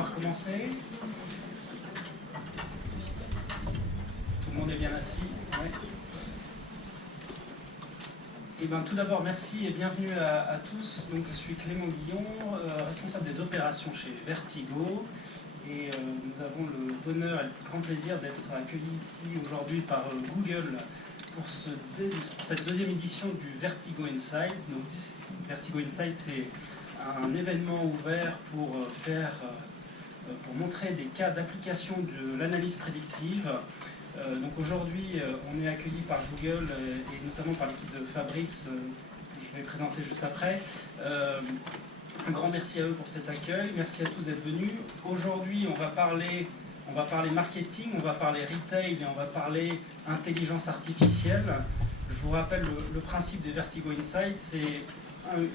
pouvoir commencer. Tout le monde est bien assis. Ouais. Et ben, tout d'abord, merci et bienvenue à tous. Donc, je suis Clément Guillon, responsable des opérations chez Vertigo. Et nous avons le bonheur et le grand plaisir d'être accueillis ici aujourd'hui par Google pour cette deuxième édition du Vertigo Insight. Donc, Vertigo Insight, c'est un événement ouvert pour montrer des cas d'application de l'analyse prédictive. Donc aujourd'hui, on est accueilli par Google et notamment par l'équipe de Fabrice, que je vais présenter juste après. Un grand merci à eux pour cet accueil. Merci à tous d'être venus. Aujourd'hui, on va parler marketing, on va parler retail et on va parler intelligence artificielle. Je vous rappelle le principe des Vertigo Insight, c'est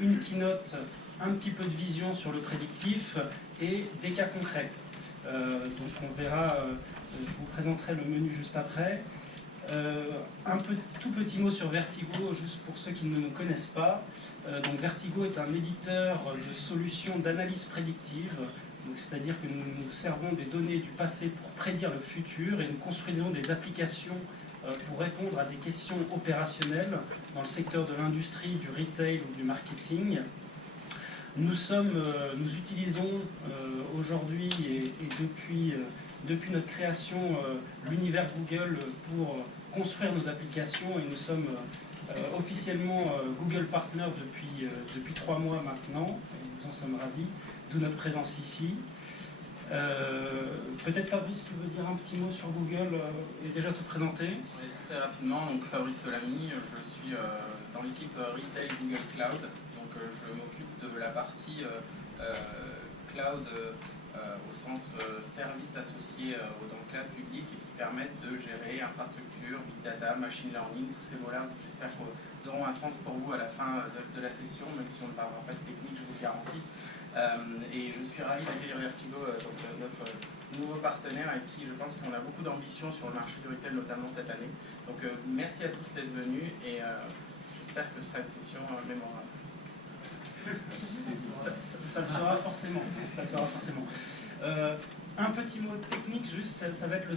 une keynote, un petit peu de vision sur le prédictif et des cas concrets. Donc on verra, je vous présenterai le menu juste après. Tout petit mot sur Vertigo, juste pour ceux qui ne nous connaissent pas. Donc Vertigo est un éditeur de solutions d'analyse prédictive, c'est-à-dire que nous nous servons des données du passé pour prédire le futur et nous construisons des applications pour répondre à des questions opérationnelles dans le secteur de l'industrie, du retail ou du marketing. Nous utilisons aujourd'hui et depuis notre création l'univers Google pour construire nos applications et nous sommes officiellement Google Partner depuis 3 mois maintenant, et nous en sommes ravis, d'où notre présence ici. Peut-être Fabrice, tu veux dire un petit mot sur Google et déjà te présenter? Oui, très rapidement, donc Fabrice Solami, je suis dans l'équipe Retail Google Cloud, donc je m'occupe de la partie cloud au sens service associé dans le cloud public et qui permettent de gérer infrastructure, big data, machine learning, tous ces mots-là. J'espère qu'ils auront un sens pour vous à la fin de la session, même si on ne parlera pas de technique, je vous le garantis. Et je suis ravi d'accueillir Vertigo, donc notre nouveau partenaire avec qui je pense qu'on a beaucoup d'ambition sur le marché du retail, notamment cette année. Donc merci à tous d'être venus et j'espère que ce sera une session mémorable. Ça le sera forcément. Un petit mot technique, juste, ça va être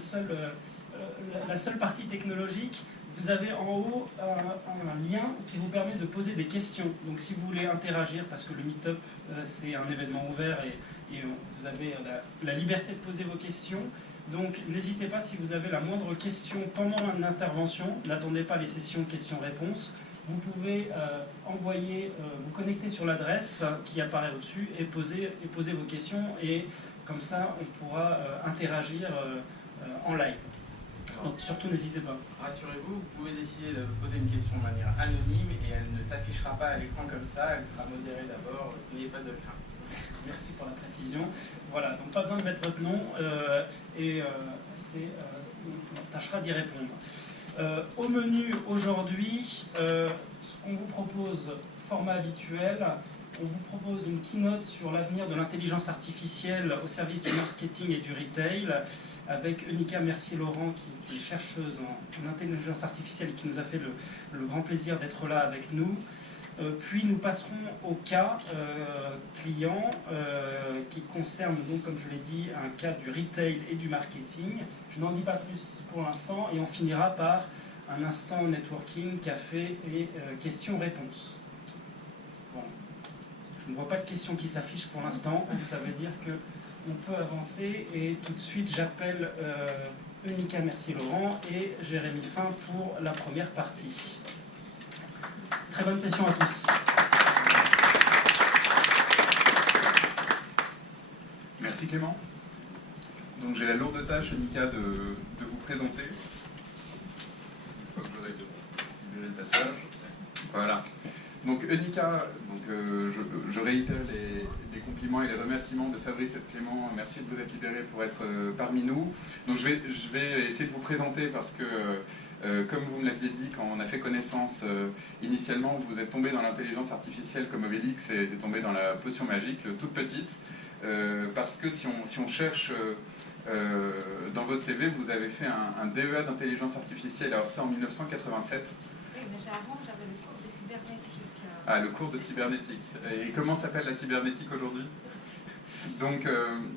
la seule partie technologique. Vous avez en haut un lien qui vous permet de poser des questions. Donc si vous voulez interagir, parce que le Meetup c'est un événement ouvert et vous avez la liberté de poser vos questions. Donc n'hésitez pas si vous avez la moindre question pendant une intervention, n'attendez pas les sessions questions-réponses. Vous pouvez vous connecter sur l'adresse qui apparaît au-dessus et poser vos questions et comme ça on pourra interagir en live. Donc surtout n'hésitez pas. Rassurez-vous, vous pouvez décider de poser une question de manière anonyme et elle ne s'affichera pas à l'écran comme ça, elle sera modérée d'abord, n'ayez pas de crainte. Merci pour la précision. Voilà, donc pas besoin de mettre votre nom on tâchera d'y répondre. Au menu aujourd'hui, ce qu'on vous propose, format habituel, on vous propose une keynote sur l'avenir de l'intelligence artificielle au service du marketing et du retail, avec Eunika Mercier-Laurent, qui est chercheuse en intelligence artificielle et qui nous a fait le grand plaisir d'être là avec nous. Puis nous passerons au cas client qui concerne, donc, comme je l'ai dit, un cas du retail et du marketing. Je n'en dis pas plus pour l'instant et on finira par un instant networking, café et questions-réponses. Bon. Je ne vois pas de questions qui s'affichent pour l'instant, ça veut dire qu'on peut avancer et tout de suite j'appelle Eunika Mercier-Laurent et Jérémy Fin pour la première partie. Très bonne session à tous. Merci Clément. Donc j'ai la lourde tâche, Eunika, de vous présenter. Une fois que j'aurai libéré le passage. Voilà. Donc Eunika, je réitère les compliments et les remerciements de Fabrice et de Clément. Merci de vous être libérés pour être parmi nous. Donc je vais essayer de vous présenter parce que comme vous me l'aviez dit quand on a fait connaissance initialement, vous êtes tombé dans l'intelligence artificielle comme Obélix et êtes tombé dans la potion magique, toute petite, parce que si on cherche dans votre CV, vous avez fait un DEA d'intelligence artificielle, alors ça en 1987. Oui, mais avant j'avais le cours de cybernétique. Ah, le cours de cybernétique. Et comment s'appelle la cybernétique aujourd'hui? Donc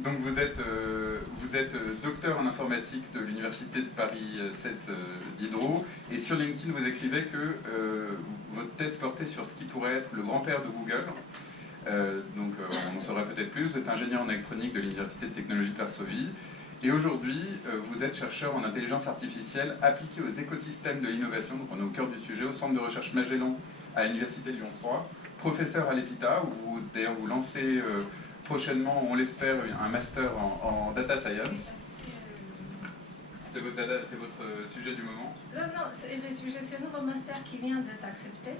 vous êtes docteur en informatique de l'Université de Paris 7 Diderot, et sur LinkedIn vous écrivez que votre thèse portait sur ce qui pourrait être le grand-père de Google. On en saura peut-être plus. Vous êtes ingénieur en électronique de l'Université de technologie de Varsovie. Et aujourd'hui, vous êtes chercheur en intelligence artificielle appliquée aux écosystèmes de l'innovation. Donc on est au cœur du sujet, au centre de recherche Magellan à l'Université Lyon 3. Professeur à l'EPITA, où d'ailleurs vous lancez prochainement, on l'espère, un master en data science. C'est votre sujet du moment? Non, c'est le sujet, c'est un nouveau master qui vient d'être accepté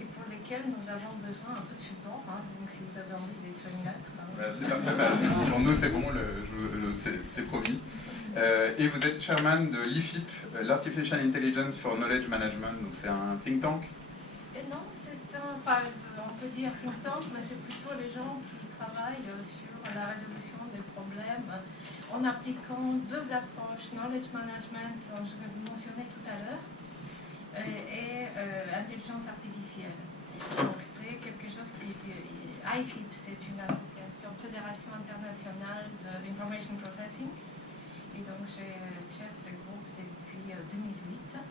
et pour lequel nous avons besoin un peu de support. Donc si vous avez envie d'écrire une lettre. C'est parfait, pour nous c'est bon, c'est promis. Et vous êtes chairman de l'IFIP, l'Artificial Intelligence for Knowledge Management, donc c'est un think tank? Et non, c'est on peut dire think tank, mais c'est plutôt les gens qui travaillent sur la résolution des problèmes en appliquant deux approches, knowledge management, je vais le mentionner tout à l'heure, et intelligence artificielle. Donc c'est quelque chose IFIP, c'est une association, Fédération internationale de l'information processing, et donc j'ai chef ce groupe depuis 2008,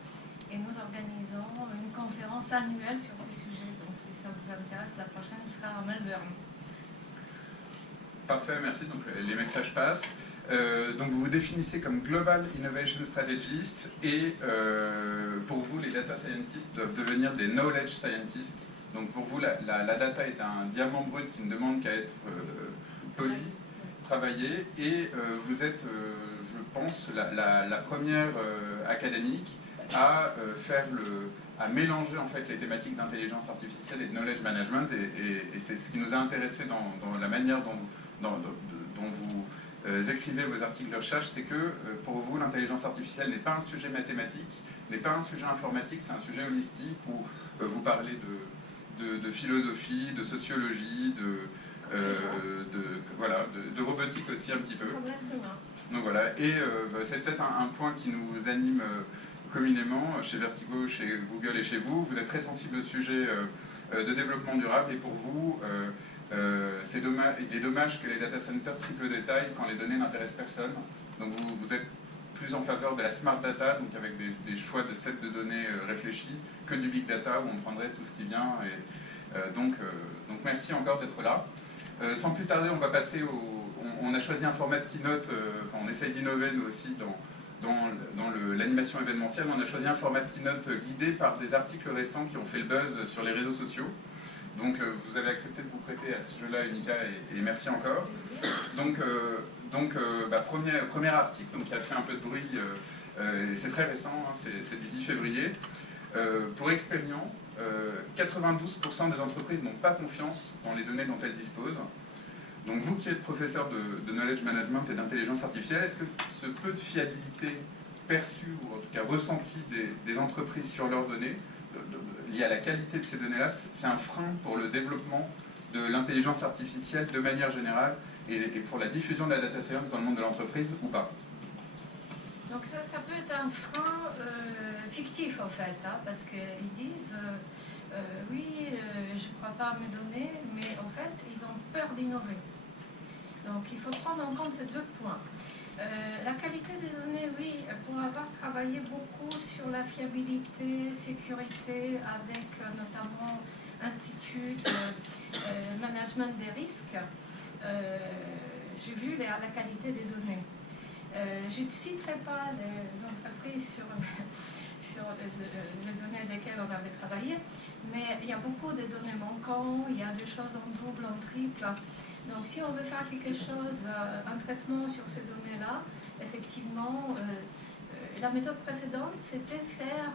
et nous organisons une conférence annuelle sur ces sujets. Donc si ça vous intéresse, la prochaine sera à Melbourne. Parfait, merci. Donc les messages passent. Donc vous vous définissez comme Global Innovation Strategist, et pour vous, les data scientists doivent devenir des knowledge scientists. Donc pour vous, la data est un diamant brut qui ne demande qu'à être poli, travaillé, et vous êtes, je pense, la première académique à à mélanger en fait les thématiques d'intelligence artificielle et de knowledge management, et c'est ce qui nous a intéressé dans la manière dont vous écrivez vos articles de recherche, c'est que pour vous l'intelligence artificielle n'est pas un sujet mathématique, n'est pas un sujet informatique, c'est un sujet holistique où vous parlez de philosophie, de sociologie, de robotique aussi un petit peu. Donc voilà, et c'est peut-être un point qui nous anime communément chez Vertigo, chez Google et chez vous. Vous êtes très sensible au sujet de développement durable, et pour vous, il est dommage que les data centers triplent de taille quand les données n'intéressent personne. Donc vous êtes plus en faveur de la smart data, donc avec des choix de sets de données réfléchis, que du big data où on prendrait tout ce qui vient. Donc merci encore d'être là. Sans plus tarder, on va passer on a choisi un format de keynote, on essaye d'innover nous aussi dans l'animation événementielle. On a choisi un format de keynote guidé par des articles récents qui ont fait le buzz sur les réseaux sociaux. Donc vous avez accepté de vous prêter à ce jeu-là, Unica, et merci encore. Donc premier article qui a fait un peu de bruit, c'est très récent, c'est du 10 février. Pour Experian, 92% des entreprises n'ont pas confiance dans les données dont elles disposent. Donc vous qui êtes professeur de knowledge management et d'intelligence artificielle, est-ce que ce peu de fiabilité perçue, ou en tout cas ressentie des entreprises sur leurs données, lié à la qualité de ces données-là, c'est un frein pour le développement de l'intelligence artificielle de manière générale, et pour la diffusion de la data science dans le monde de l'entreprise, ou pas? Donc ça peut être un frein fictif en fait, parce qu'ils disent oui, je ne crois pas à mes données, mais en fait ils ont peur d'innover. Donc il faut prendre en compte ces deux points. La qualité des données, oui, pour avoir travaillé beaucoup sur la fiabilité, sécurité, avec notamment Institut de Management des risques, j'ai vu la qualité des données. Je ne citerai pas les entreprises sur les données desquelles on avait travaillé, mais il y a beaucoup de données manquantes, il y a des choses en double, en triple. Donc si on veut faire quelque chose, un traitement sur ces données-là, effectivement, la méthode précédente, c'était faire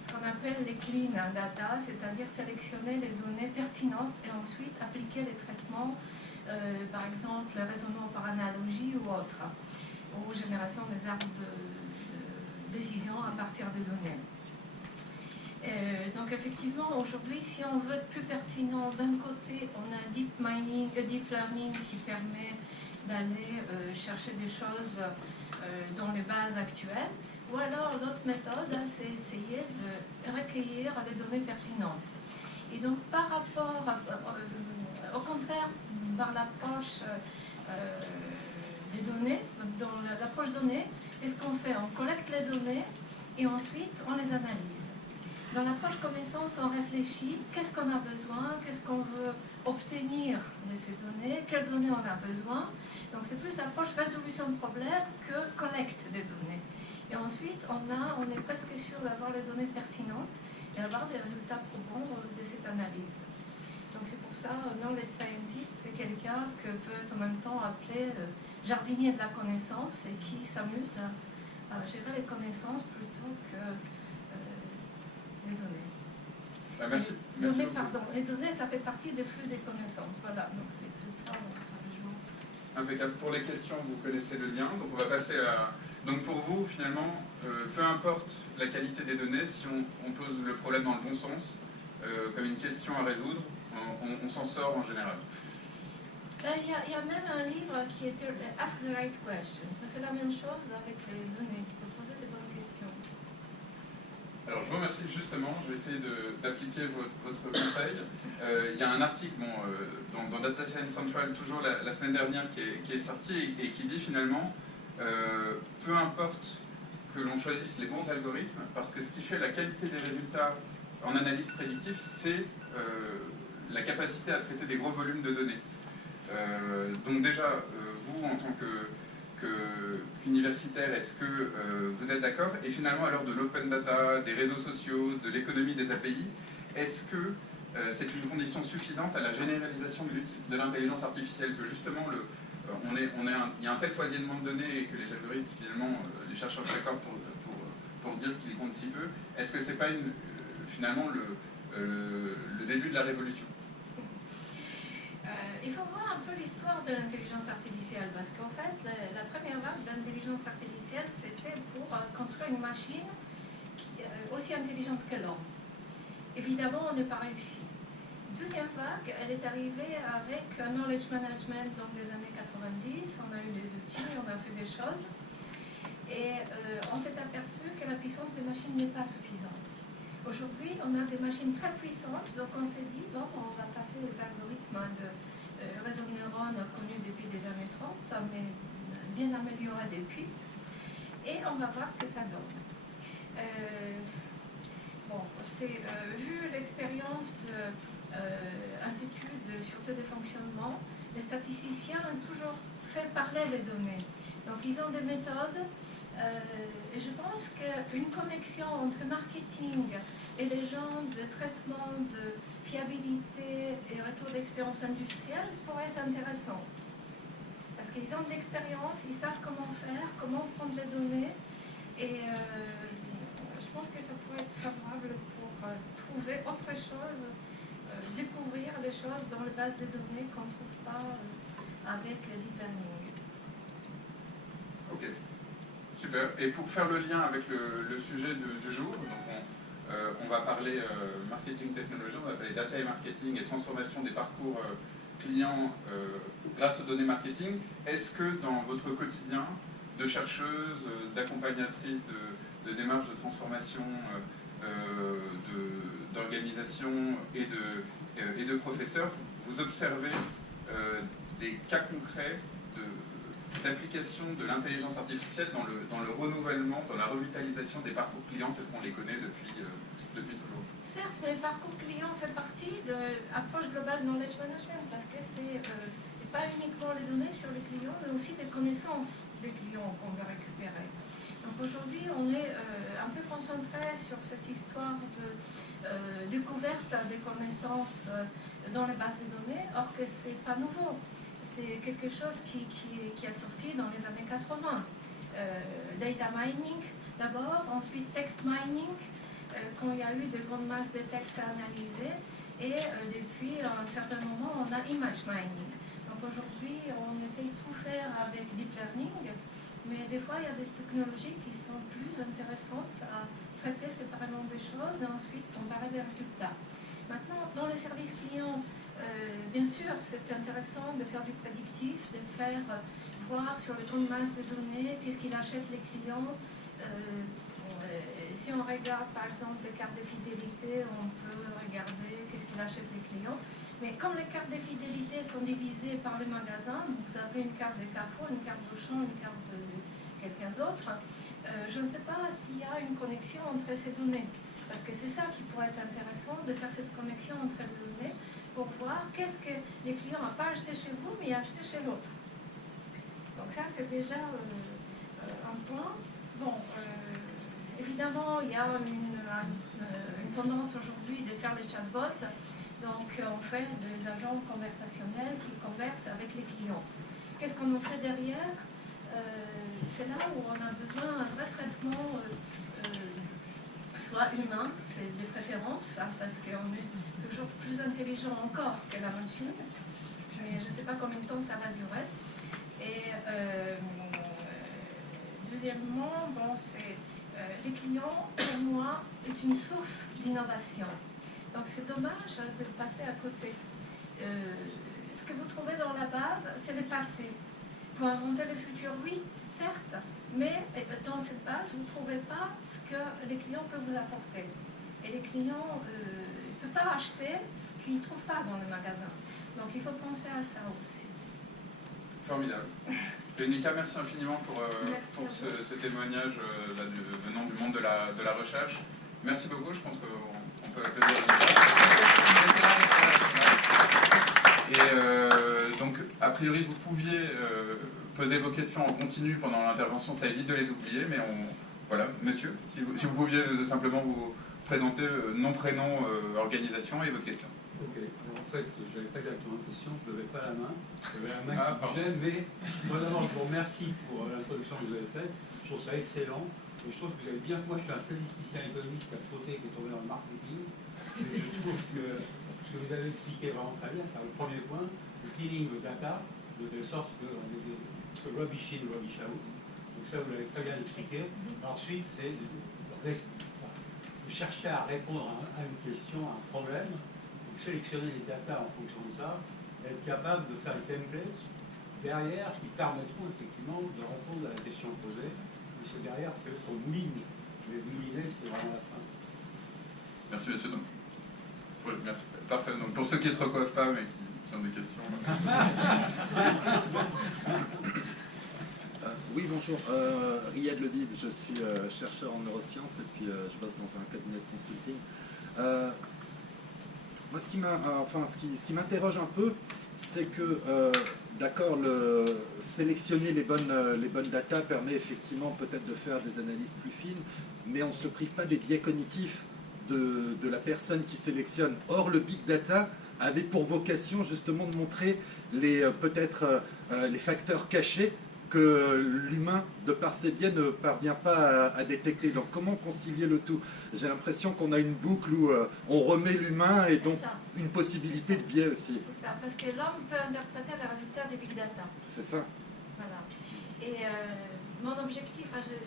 ce qu'on appelle les clean data, c'est-à-dire sélectionner les données pertinentes et ensuite appliquer les traitements, par exemple, le raisonnement par analogie ou autre, ou génération des arbres de décision à partir des données. Donc effectivement, aujourd'hui, si on veut être plus pertinent, d'un côté, on a deep learning qui permet d'aller chercher des choses dans les bases actuelles, ou alors l'autre méthode, c'est essayer de recueillir les données pertinentes. Et donc par rapport au contraire, par l'approche des données, dans l'approche données, qu'est-ce qu'on fait? On collecte les données et ensuite on les analyse. Dans l'approche connaissance, on réfléchit, qu'est-ce qu'on a besoin, qu'est-ce qu'on veut obtenir de ces données, quelles données on a besoin. Donc c'est plus l'approche résolution de problème que collecte des données. Et ensuite, on est presque sûr d'avoir les données pertinentes et avoir des résultats probants de cette analyse. Donc c'est pour ça, knowledge scientist, c'est quelqu'un que peut être en même temps appelé jardinier de la connaissance et qui s'amuse à gérer les connaissances plutôt que les données. Merci. Les données, ça fait partie des flux des connaissances. Voilà, donc c'est ça, donc ça rejoint. Impeccable. Pour les questions, vous connaissez le lien. Donc on va passer à... Donc pour vous, finalement, peu importe la qualité des données, si on pose le problème dans le bon sens, comme une question à résoudre, on s'en sort en général. Il y a même un livre qui était Ask the Right Question. C'est la même chose avec les données. Il faut poser des bonnes questions. Alors je vous remercie justement, je vais essayer d'appliquer votre conseil. Il y a un article dans Data Science Central, toujours la semaine dernière, qui est sorti et qui dit finalement, peu importe que l'on choisisse les bons algorithmes, parce que ce qui fait la qualité des résultats en analyse prédictive, c'est la capacité à traiter des gros volumes de données. Donc déjà, vous en tant qu'universitaire, est-ce que vous êtes d'accord? Et finalement, à l'heure de l'open data, des réseaux sociaux, de l'économie des API, est-ce que c'est une condition suffisante à la généralisation de l'intelligence artificielle, que justement il y a un tel foisonnement de données et que les algorithmes, finalement, les chercheurs s'accordent pour dire qu'ils comptent si peu? Est-ce que c'est pas finalement le début de la révolution? Il faut voir un peu l'histoire de l'intelligence artificielle, parce qu'en fait, la première vague d'intelligence artificielle, c'était pour construire une machine aussi intelligente que l'homme. Évidemment, on n'est pas réussi. Deuxième vague, elle est arrivée avec knowledge management dans les années 90. On a eu des outils, on a fait des choses. Et on s'est aperçu que la puissance des machines n'est pas suffisante. Aujourd'hui, on a des machines très puissantes, donc on s'est dit, bon, on va passer les algorithmes de réseau de neurones connus depuis les années 30, mais bien améliorés depuis, et on va voir ce que ça donne. Vu l'expérience de l'Institut de sûreté des fonctionnements, les statisticiens ont toujours fait parler les données. Donc ils ont des méthodes, et je pense qu'une connexion entre marketing et les gens de traitement de fiabilité et retour d'expérience industrielle pourrait être intéressant. Parce qu'ils ont de l'expérience, ils savent comment faire, comment prendre les données, et je pense que ça pourrait être favorable pour trouver autre chose, découvrir les choses dans les bases de données qu'on ne trouve pas avec le deep learning. Ok, super. Et pour faire le lien avec le sujet du jour, donc on va parler marketing technologie, on va parler data et marketing et transformation des parcours clients grâce aux données marketing. Est-ce que dans votre quotidien de chercheuse, d'accompagnatrice de démarches de transformation, d'organisation et de professeurs, vous observez des cas concrets d'application de l'intelligence artificielle dans le renouvellement, dans la revitalisation des parcours clients tels qu'on les connaît depuis toujours? Certes, mais le parcours client fait partie de l'approche globale knowledge management, parce que c'est pas uniquement les données sur les clients, mais aussi des connaissances des clients qu'on veut récupérer. Donc aujourd'hui, on est un peu concentré sur cette histoire de découverte des connaissances dans les bases de données, or que c'est pas nouveau. C'est quelque chose qui a sorti dans les années 80. Data mining d'abord, ensuite text mining, quand il y a eu de grandes masses de textes à analyser, et depuis un certain moment, on a image mining. Donc aujourd'hui, on essaye de tout faire avec deep learning, mais des fois, il y a des technologies qui sont plus intéressantes à traiter séparément des choses et ensuite comparer les résultats. Maintenant, dans les services clients, bien sûr, c'est intéressant de faire du prédictif, de faire voir sur le temps de masse des données, qu'est-ce qu'il achète les clients, si on regarde par exemple les cartes de fidélité, on peut regarder qu'est-ce qu'il achète les clients. Mais comme les cartes de fidélité sont divisées par les magasins, vous avez une carte de Carrefour, une carte d'Auchan, une carte de quelqu'un d'autre, je ne sais pas s'il y a une connexion entre ces données. Parce que c'est ça qui pourrait être intéressant, de faire cette connexion entre les données pour voir qu'est-ce que les clients n'ont pas acheté chez vous, mais acheté chez l'autre. Donc ça, c'est déjà un point. Bon, évidemment, il y a une tendance aujourd'hui de faire les chatbots. Donc, on fait des agents conversationnels qui conversent avec les clients. Qu'est-ce qu'on en fait derrière? C'est là où on a besoin d'un vrai traitement, soit humain, c'est de préférence, hein, parce qu'on est toujours plus intelligent encore que la machine. Mais je ne sais pas combien de temps ça va durer. Et deuxièmement, bon, c'est les clients, pour moi, est une source d'innovation. Donc c'est dommage de passer à côté. Ce que vous trouvez dans la base, c'est le passé. Pour inventer le futur, oui, certes, mais dans cette base, vous ne trouvez pas ce que les clients peuvent vous apporter. Et les clients ne peuvent pas acheter ce qu'ils ne trouvent pas dans le magasin. Donc il faut penser à ça aussi. Formidable. Nika, merci infiniment pour ce témoignage venant du monde de la recherche. Merci beaucoup, je pense qu'on peut applaudir Nika. Et donc, a priori, vous pouviez poser vos questions en continu pendant l'intervention, ça évite de les oublier, mais voilà, monsieur, si vous pouviez simplement vous présenter nom, prénom, organisation et votre question. Ok, alors en fait, je n'avais pas exactement une question, je ne levais pas la main, j'avais la main qui bougeait, mais moi d'abord, je vous remercie pour l'introduction que vous avez faite, je trouve ça excellent, et je trouve que vous avez bien, moi je suis un statisticien économiste qui a fauté, qui est tombé dans le marketing, et je trouve que ce que vous avez expliqué vraiment très bien, c'est le premier point, le cleaning de data, de telle sorte qu'on est des rubbish in, rubbish out, donc ça vous l'avez très bien expliqué. Ensuite, c'est de chercher à répondre à une question, à un problème, sélectionner les data en fonction de ça, être capable de faire des templates derrière qui permettront effectivement de répondre à la question posée. Et c'est derrière qu'on mouline. Je vais mouliner, c'est vraiment la fin. Merci monsieur. Donc, merci. Parfait. Donc, pour ceux qui ne se recoiffent pas mais qui ont des questions. Oui, bonjour. Riyad Lebib, je suis chercheur en neurosciences et puis je bosse dans un cabinet de consulting. Moi, ce qui m'interroge un peu, c'est que, d'accord, sélectionner les bonnes datas permet effectivement peut-être de faire des analyses plus fines, mais on ne se prive pas des biais cognitifs de la personne qui sélectionne. Or, le big data avait pour vocation justement de montrer peut-être les facteurs cachés que l'humain, de par ses biais, ne parvient pas à détecter. Donc comment concilier le tout? J'ai l'impression qu'on a une boucle où on remet l'humain et donc une possibilité de biais aussi. C'est ça, parce que l'homme peut interpréter les résultats des big data. C'est ça. Voilà. Et mon objectif, je n'ai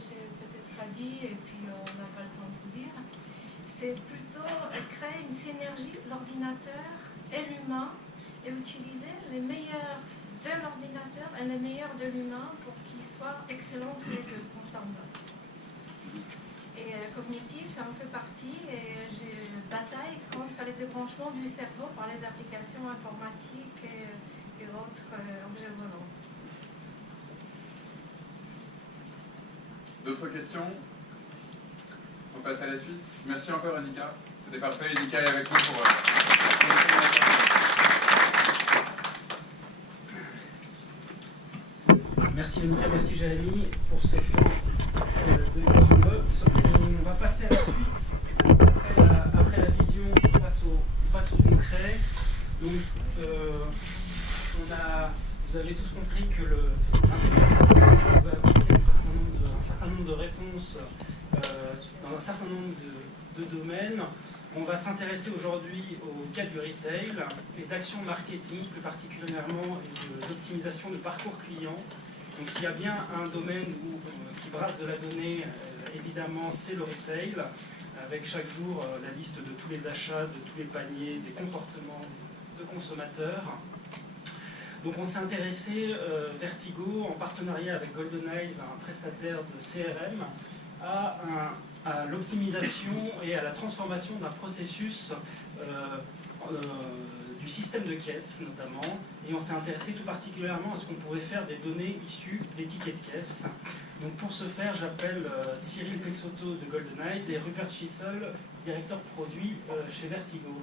peut-être pas dit, et puis on n'a pas le temps de tout dire, c'est plutôt créer une synergie, l'ordinateur et l'humain, et utiliser les meilleurs de l'ordinateur et les meilleurs de l'humain pour qu'ils soient excellents tous les deux ensemble. Et cognitif, ça en fait partie, et j'ai bataille contre les débranchements du cerveau par les applications informatiques et autres objets volants. D'autres questions? On passe à la suite. Merci encore Nika. C'était parfait. Nika est avec nous pour Merci Nika, merci Jérémy pour ce temps de keynote. On va passer à la suite. Après la vision, on passe au concret. Donc, vous avez tous compris que l'intelligence artificielle va apporter un certain nombre de réponses dans un certain nombre de domaines. On va s'intéresser aujourd'hui au cas du retail et d'action marketing, plus particulièrement, et d'optimisation de parcours client. Donc s'il y a bien un domaine qui brasse de la donnée, évidemment, c'est le retail, avec chaque jour la liste de tous les achats, de tous les paniers, des comportements de consommateurs. Donc on s'est intéressé, Vertigo, en partenariat avec GoldenEyes, un prestataire de CRM, à l'optimisation et à la transformation d'un processus du système de caisse notamment, et on s'est intéressé tout particulièrement à ce qu'on pouvait faire des données issues des tickets de caisse. Donc pour ce faire, j'appelle Cyril Peixoto de GoldenEyes et Rupert Chisel, directeur produit chez Vertigo.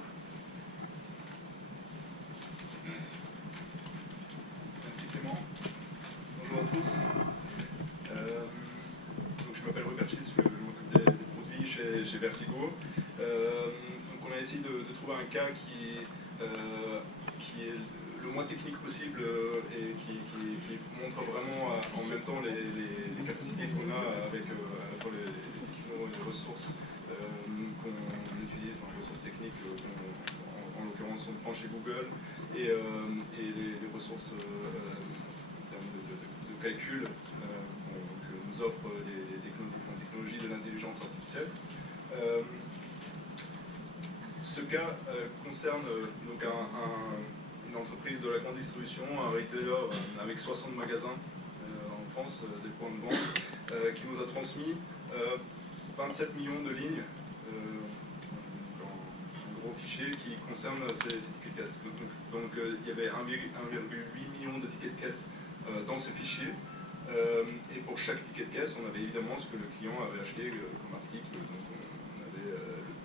Merci Clément. Bonjour à tous. Donc je m'appelle Rupert Chisel, je m'occupe des produits chez Vertigo. Donc on a essayé de trouver un cas qui est le moins technique possible et qui montre vraiment en même temps les capacités qu'on a avec les ressources qu'on utilise, les ressources techniques, en l'occurrence on prend chez Google, et les ressources en termes de calcul que nous offrent les technologies de l'intelligence artificielle. Ce cas concerne donc une entreprise de la grande distribution, un retailer avec 60 magasins en France, des points de vente, qui nous a transmis 27 millions de lignes, un gros fichier qui concerne ces tickets de caisse. Donc il y avait 1,8 million de tickets de caisse dans ce fichier, et pour chaque ticket de caisse, on avait évidemment ce que le client avait acheté comme article. Donc on avait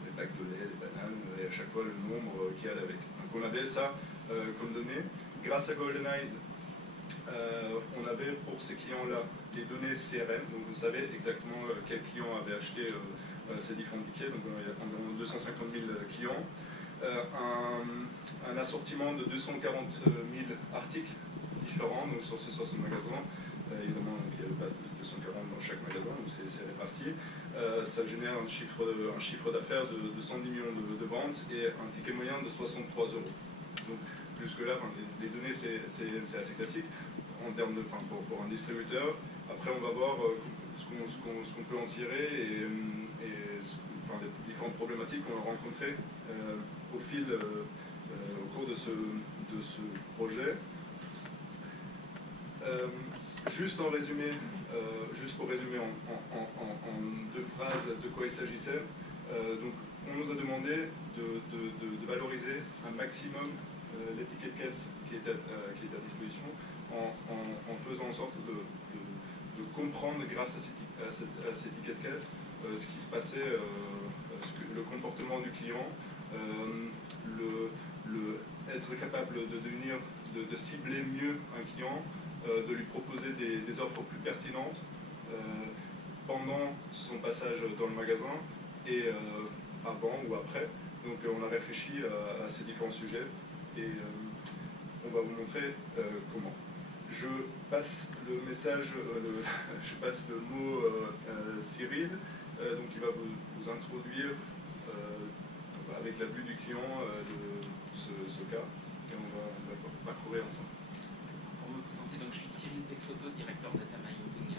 les bacs de lait, les bananes, et à chaque fois le nombre qui allait avec. Donc on avait ça comme données. Grâce à GoldenEyes, on avait pour ces clients-là des données CRM, donc vous savez exactement quel client avait acheté ces différents tickets, donc il y a environ 250 000 clients, un assortiment de 240 000 articles différents donc sur ces 60 magasins. Évidemment, il n'y avait pas 240 dans chaque magasin, donc c'est réparti. Ça génère un chiffre d'affaires de 110 millions de ventes et un ticket moyen de 63 €. Donc jusque-là, les données, c'est assez classique en termes de, pour un distributeur. Après, on va voir ce qu'on peut en tirer et les différentes problématiques qu'on a rencontrées au cours de ce projet. Juste pour résumer en 2 phrases de quoi il s'agissait. Donc, on nous a demandé de valoriser un maximum les tickets de caisse qui étaient à disposition en faisant en sorte de comprendre grâce à ces tickets de caisse ce qui se passait, le comportement du client, être capable de cibler mieux un client, de lui proposer des offres plus pertinentes pendant son passage dans le magasin et avant ou après. Donc on a réfléchi à ces différents sujets et on va vous montrer comment. Je passe le message, je passe le mot Cyril, donc il va vous introduire avec la vue du client de ce cas et on va parcourir ensemble. Pour me présenter, donc, je suis Cyril Peixoto, directeur data mining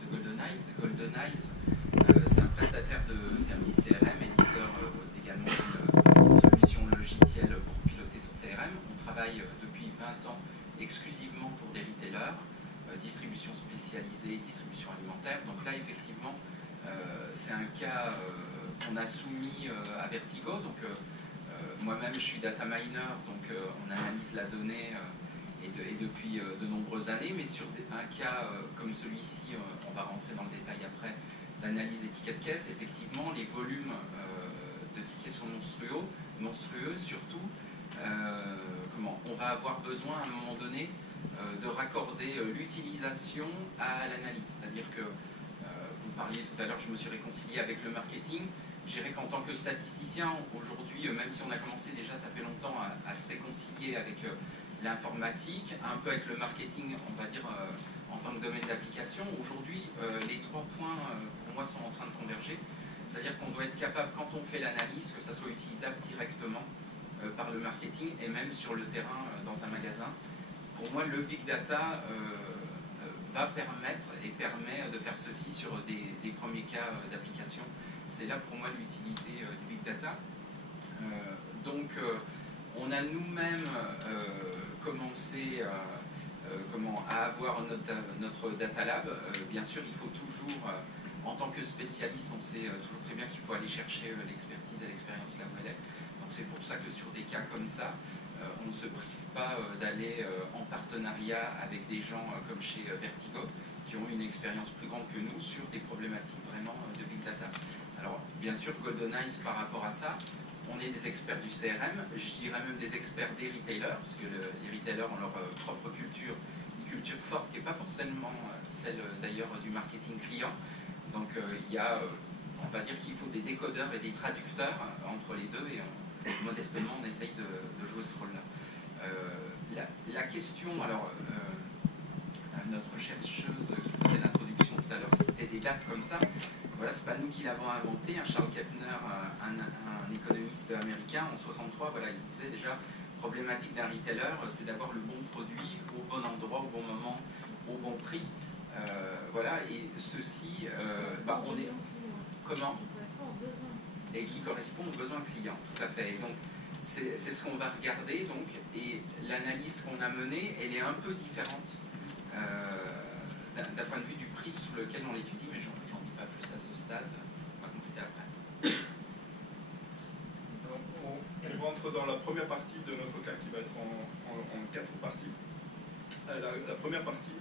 de GoldenEyes. GoldenEyes, c'est un prestataire de services CRM, éditeur également d'une solution logicielle pour piloter son CRM. On travaille depuis 20 ans exclusivement pour des retailers, distribution spécialisée, distribution alimentaire. Donc là, effectivement, c'est un cas qu'on a soumis à Vertigo. Donc moi-même, je suis data miner, donc on analyse la donnée et depuis de nombreuses années, mais sur un cas comme celui-ci, on va rentrer dans le détail après, d'analyse des tickets de caisse, effectivement, les volumes de tickets sont monstrueux, surtout, on va avoir besoin à un moment donné de raccorder l'utilisation à l'analyse. C'est-à-dire que, vous parliez tout à l'heure, je me suis réconcilié avec le marketing. Je dirais qu'en tant que statisticien, aujourd'hui, même si on a commencé déjà, ça fait longtemps, à se réconcilier avec l'informatique, un peu avec le marketing, on va dire, en tant que domaine d'application, aujourd'hui, les 3 points, pour moi, sont en train de converger. C'est-à-dire qu'on doit être capable, quand on fait l'analyse, que ça soit utilisable directement par le marketing et même sur le terrain dans un magasin. Pour moi, le big data va permettre et permet de faire ceci sur des premiers cas d'application. C'est là pour moi l'utilité du big data. Donc on a nous-mêmes commencé à avoir notre data lab. Bien sûr, il faut toujours En tant que spécialiste, on sait toujours très bien qu'il faut aller chercher l'expertise et l'expérience là où elle est. Donc c'est pour ça que sur des cas comme ça, on ne se prive pas d'aller en partenariat avec des gens comme chez Vertigo, qui ont une expérience plus grande que nous sur des problématiques vraiment de big data. Alors bien sûr, GoldenEye par rapport à ça, on est des experts du CRM, je dirais même des experts des retailers, parce que les retailers ont leur propre culture, une culture forte qui n'est pas forcément celle d'ailleurs du marketing client. Donc il y a, on va dire qu'il faut des décodeurs et des traducteurs entre les deux, et modestement on essaye de jouer ce rôle-là. La question, alors notre chercheuse qui faisait l'introduction tout à l'heure citait des dates comme ça. Voilà, c'est pas nous qui l'avons inventé. Charles Kepner, un économiste américain, en 63, voilà, il disait déjà, problématique d'un retailer, c'est d'avoir le bon produit au bon endroit, au bon moment, au bon prix. Voilà, et ceci, on est... Comment ? Et qui correspond aux besoins clients, tout à fait. Et donc, c'est ce qu'on va regarder, donc, et l'analyse qu'on a menée, elle est un peu différente d'un point de vue du prix sous lequel on l'étudie, mais j'en dis pas plus à ce stade, on va compléter après. On rentre dans la première partie de notre cas qui va être en 4 parties. La première partie